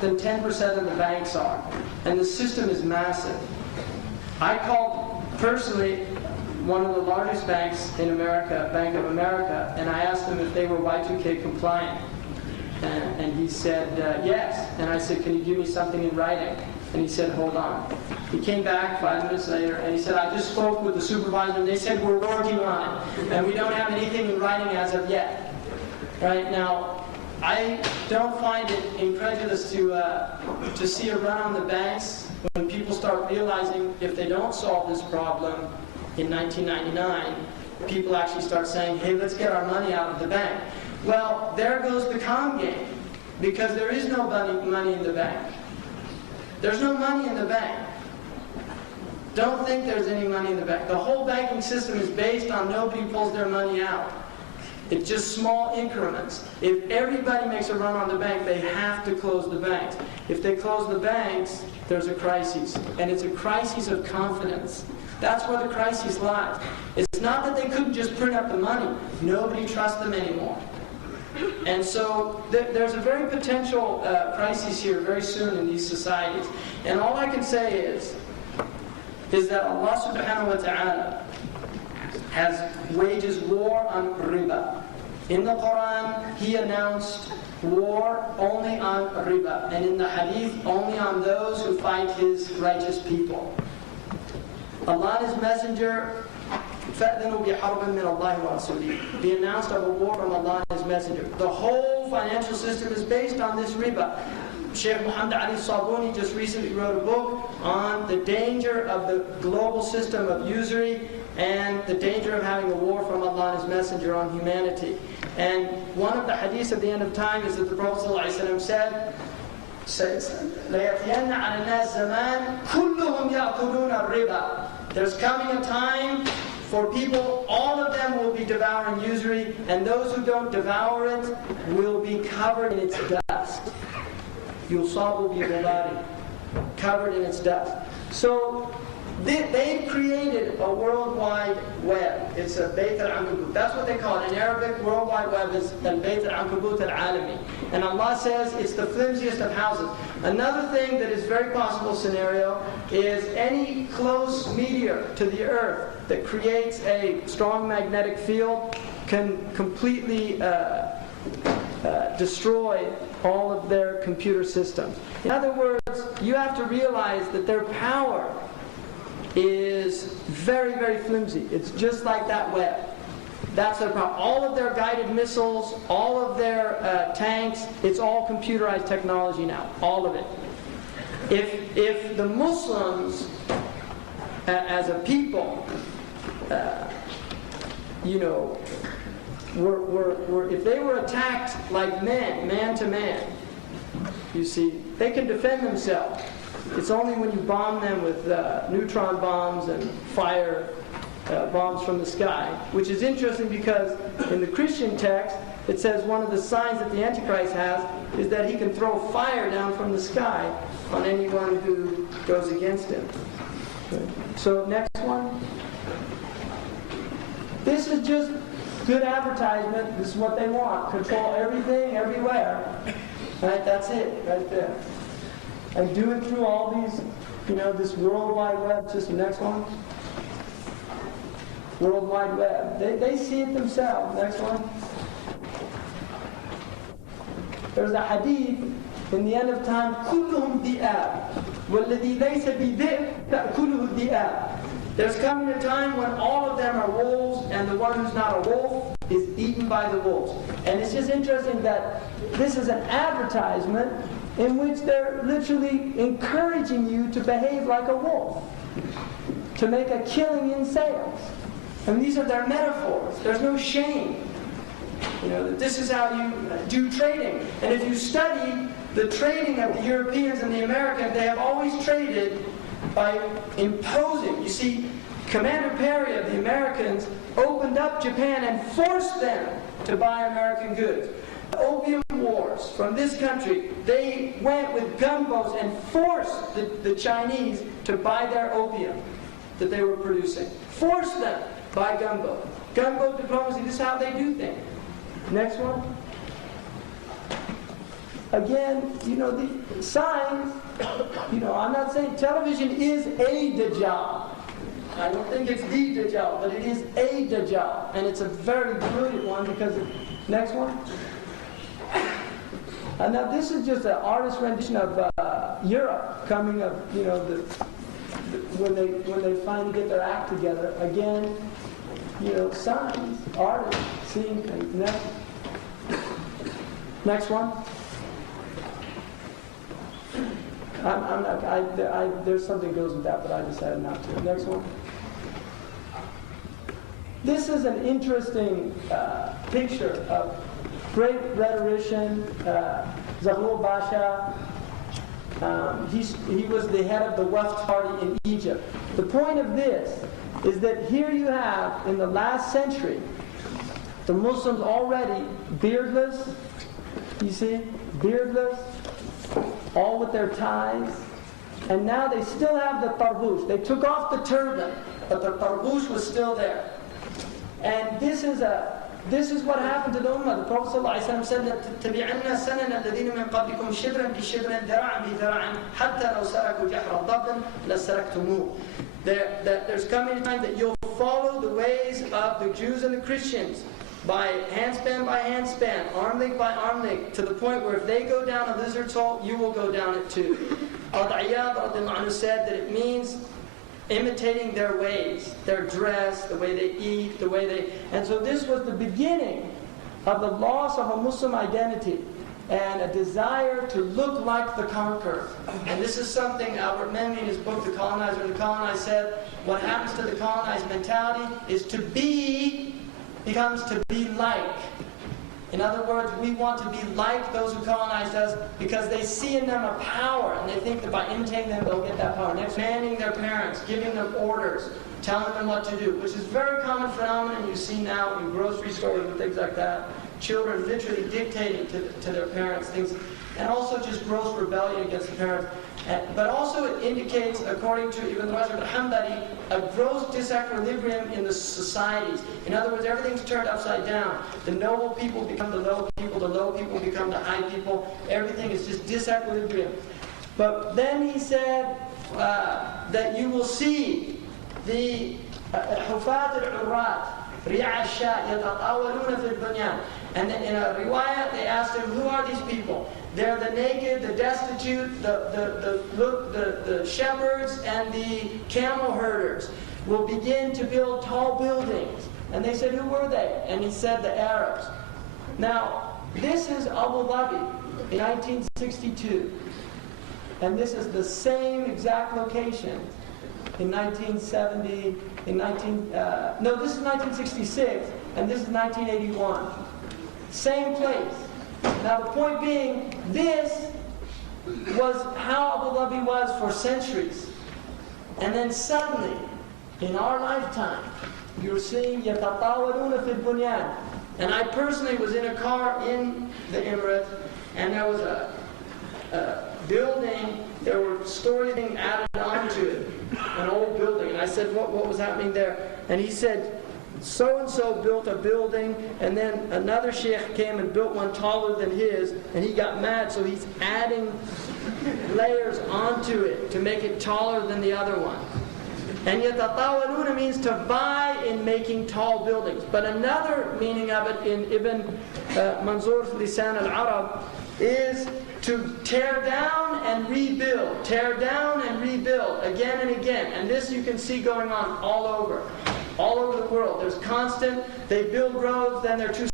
than 10% of the banks are. And the system is massive. I called personally one of the largest banks in America, Bank of America, and I asked them if they were Y2K compliant. And he said, yes. And I said, can you give me something in writing? And he said, hold on. He came back 5 minutes later and he said, I just spoke with the supervisor and they said, we're working on it. And we don't have anything in writing as of yet. Right now, I don't find it incredulous to see a run on the banks when people start realizing if they don't solve this problem in 1999, people actually start saying, hey, let's get our money out of the bank. Well, there goes the con game, because there is no money in the bank. There's no money in the bank. Don't think there's any money in the bank. The whole banking system is based on nobody pulls their money out. It's just small increments. If everybody makes a run on the bank, they have to close the banks. If they close the banks, there's a crisis. And it's a crisis of confidence. That's where the crisis lies. It's not that they couldn't just print up the money. Nobody trusts them anymore. And so there's a very potential crisis here very soon in these societies. And all I can say is that Allah subhanahu wa ta'ala wages war on riba. In the Quran, He announced war only on riba, and in the hadith, only on those who fight His righteous people. Allah and His Messenger, فَأْذِنُوا بِحَرْبٍ مِّنَ اللَّهِ وَرَسُولِهِ. Be announced of a war from Allah and His Messenger. The whole financial system is based on this riba. Sheikh Muhammad Ali Sabuni just recently wrote a book on the danger of the global system of usury and the danger of having a war from Allah and His Messenger on humanity. And one of the hadiths at the end of time is that the Prophet ﷺ said, لَيَأْتِيَنَّ عَلَى النَّاسِ زَمَانٍ كُلُّهُمْ يَأْكُلُونَ الرِّبَا. There's coming a time for people, all of them will be devouring usury, and those who don't devour it will be covered in its dust. يُصَابُ بِغُبَارٍ, covered in its dust. So they created a worldwide web. It's a Bayt al-Ankabut. That's what they call it. In Arabic, worldwide web is al-Bayt al-Ankabut al-Alami. And Allah says it's the flimsiest of houses. Another thing that is very possible scenario is any close meteor to the earth that creates a strong magnetic field can completely destroy all of their computer systems. In other words, you have to realize that their power is very, very flimsy. It's just like that web. That's their problem. All of their guided missiles, all of their tanks, it's all computerized technology now. All of it. If the Muslims, as a people, if they were attacked like men, man to man, you see, they can defend themselves. It's only when you bomb them with neutron bombs and fire bombs from the sky, which is interesting because in the Christian text, it says one of the signs that the Antichrist has is that he can throw fire down from the sky on anyone who goes against him. So next one. This is just good advertisement. This is what they want. Control everything, everywhere. Right? That's it, right there. And do it through all these, this World Wide Web system. Next one. World Wide Web. They see it themselves. Next one. There's a hadith in the end of time. كُلُّهُمْ ذِئَابٌ وَالَّذِي لَيْسَ بِذِئْبٍ تَأْكُلُهُ الذِّئَابُ. There's coming a time when all of them are wolves, and the one who's not a wolf is eaten by the wolves. And it's just interesting that this is an advertisement in which they're literally encouraging you to behave like a wolf, to make a killing in sales. I mean, these are their metaphors. There's no shame. That this is how you do trading. And if you study the trading of the Europeans and the Americans, they have always traded by imposing. You see, Commander Perry of the Americans opened up Japan and forced them to buy American goods. The Opium Wars from this country, they went with gunboats and forced the Chinese to buy their opium that they were producing. Forced them by gunboat. Gunboat diplomacy, this is how they do things. Next one. again, the signs, I'm not saying television is a Dajjal. I don't think it's the Dajjal, but it is a Dajjal. And it's a very brilliant one because, next one. Now this is just an artist rendition of Europe coming of, when they finally get their act together. Again, signs, artists, seeing things. Next one. I'm not. There's something goes with that, but I decided not to. Next one. This is an interesting picture of great rhetorician Zaghloul Basha. He was the head of the Wafd party in Egypt. The point of this is that here you have, in the last century, the Muslims already beardless, you see, beardless, all with their ties, and now they still have the tarbush. They took off the turban, but the tarbush was still there. And this is what happened to the Ummah. The Prophet ﷺ said that تَبِعَنَّ سَنَنَ الَّذِينَ مِنْ قَبْلِكُمْ شِبْرًا بِشِبْرٍ ذِرَاعًا بِذِرَاعٍ حَتَّى لَوْ سَلَكُوا جَحْرَ ضَبٍّ لَسَلَكْتُمُوهُ. There's coming a time that you'll follow the ways of the Jews and the Christians by handspan, arm length by arm length, to the point where if they go down a lizard's hole, you will go down it too. Al-Iyad radiallahu anhu said that it means imitating their ways, their dress, the way they eat, the way they... And so this was the beginning of the loss of a Muslim identity and a desire to look like the conqueror. And this is something Albert Memmi in his book, The Colonizer and the Colonized, said, what happens to the colonized mentality is to be becomes to be like. In other words, we want to be like those who colonized us because they see in them a power, and they think that by imitating them they'll get that power. Next, commanding their parents, giving them orders, telling them what to do, which is a very common phenomenon you see now in grocery stores and things like that. Children literally dictating to their parents things, and also just gross rebellion against the parents. But also it indicates, according to Ibn Rajab al-Hanbali, a gross disequilibrium in the societies. In other words, everything's turned upside down. The noble people become the low people become the high people. Everything is just disequilibrium. But then he said that you will see the Hufat al-Urrat, Ri'a al-Sha, yatatawaluna fil bunyan. And then in a riwayah, they asked him, who are these people? They're the naked, the destitute, the shepherds, and the camel herders will begin to build tall buildings. And they said, who were they? And he said, the Arabs. Now, this is Abu Dhabi in 1962. And this is the same exact location in 1970, this is 1966, and this is 1981. Same place. Now the point being, this was how Abu Dhabi was for centuries. And then suddenly, in our lifetime, you're seeing yatatawaluna fil bunyan. And I personally was in a car in the Emirates, and there was a building, there were stories being added onto it, an old building. And I said, what was happening there? And he said, so-and-so built a building, and then another sheikh came and built one taller than his, and he got mad, so he's adding layers onto it to make it taller than the other one. And yatatawaluna means to vie in making tall buildings. But another meaning of it in Ibn Manzur's Lisan al-Arab is to tear down and rebuild, again and again. And this you can see going on all over the world. There's constant, they build roads, then they're too